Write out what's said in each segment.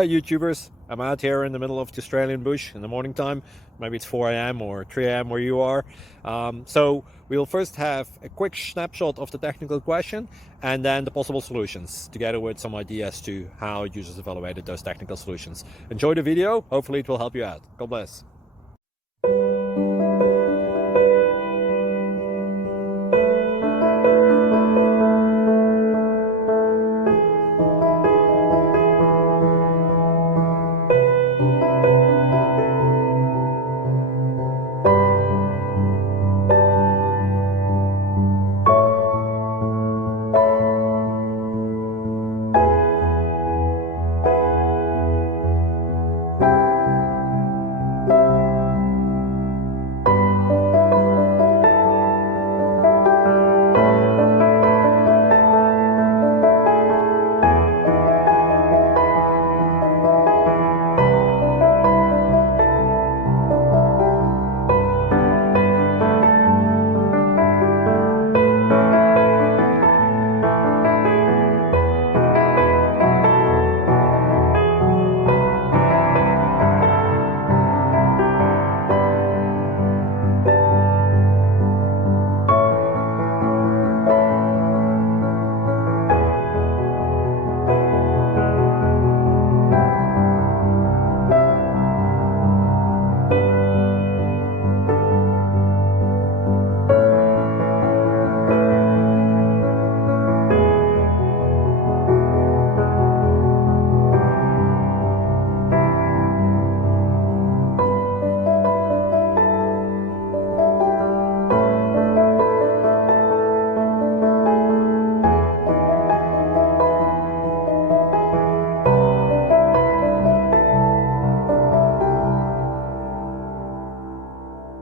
Hi YouTubers, I'm out here in the middle of the Australian bush in the morning time. Maybe it's 4 a.m. or 3 a.m. where you are. So we'll first have a quick snapshot of the technical question and then the possible solutions, together with some ideas to how users evaluated those technical solutions. Enjoy the video, hopefully it will help you out. God bless.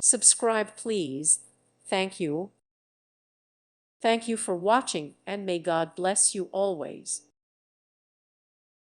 Subscribe, please. Thank you. Thank you for watching, and may God bless you always.